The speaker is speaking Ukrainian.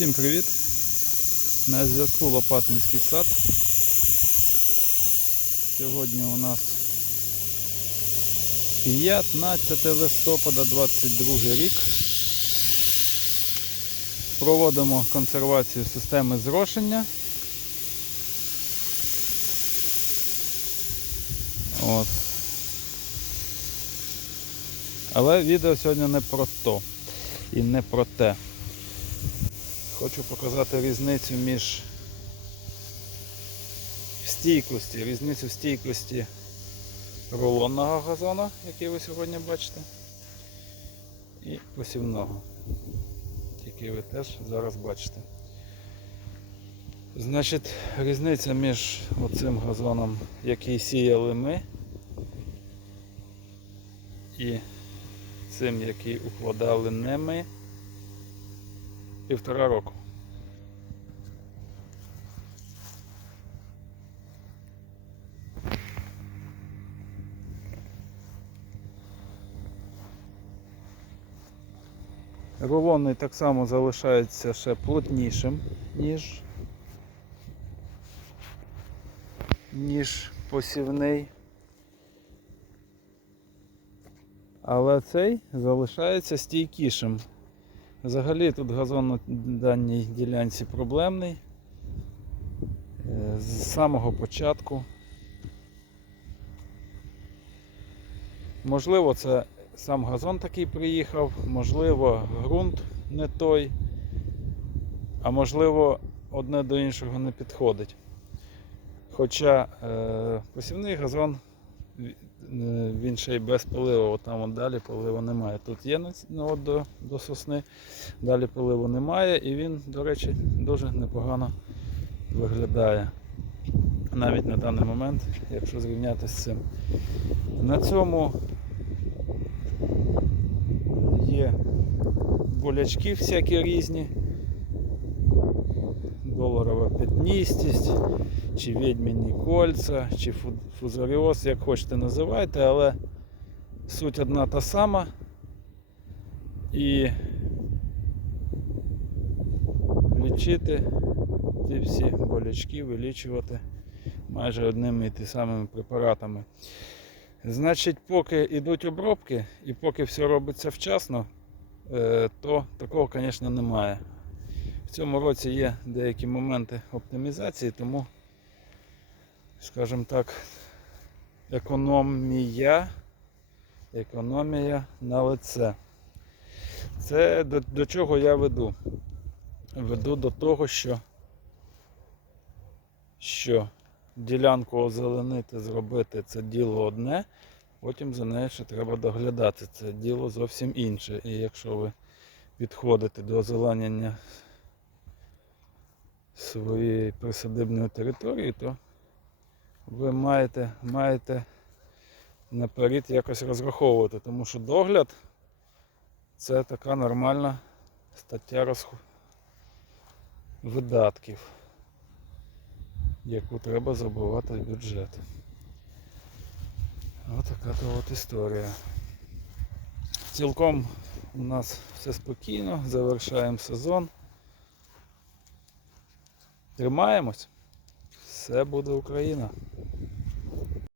Всім привіт! На зв'язку Лопатинський сад. Сьогодні у нас 15 листопада 22 рік. Проводимо консервацію системи зрошення. От. Але відео сьогодні не про то і не про те. Хочу показати різницю між стійкості, різницю стійкості рулонного газону, який ви сьогодні бачите, і посівного, який ви теж зараз бачите. Значить, різниця між оцим газоном, який сіяли ми, і цим, який укладали не ми, півтора року. Рулонний так само залишається ще плотнішим, ніж, ніж посівний. Але цей залишається стійкішим. Взагалі тут газон на даній ділянці проблемний. Е, З самого початку. Можливо, це сам газон такий приїхав, можливо, ґрунт не той, а можливо, одне до іншого не підходить. Хоча е, посівний газон е, він ще й без полива, от там от далі полива немає. Тут є ну, от до, до сосни, далі поливу немає і він, до речі, дуже непогано виглядає. Навіть на даний момент, якщо зрівняти з цим. На цьому є болячки всякі різні. Доларова п'ятністість, чи відьміні кольця, чи фу- фузаріоз, як хочете називайте, але суть одна та сама. І лічити ці всі болячки, вилічувати майже одними і ті самими препаратами. Значить, поки йдуть обробки і поки все робиться вчасно, то такого, звісно, немає. В цьому році є деякі моменти оптимізації, тому, скажімо так, економія, економія на лице. Це до, до чого я веду? Веду до того, що, що ділянку озеленити, зробити це діло одне, потім за нею ще треба доглядати. Це діло зовсім інше. І якщо ви підходите до озеленення своєї присадибної території, то ви маєте, маєте наперед якось розраховувати, тому що догляд це така нормальна стаття розху... видатків яку треба забувати в бюджет. Ось така от історія. Цілком у нас все спокійно, завершаємо сезон. Тримаємось. Все буде Україна.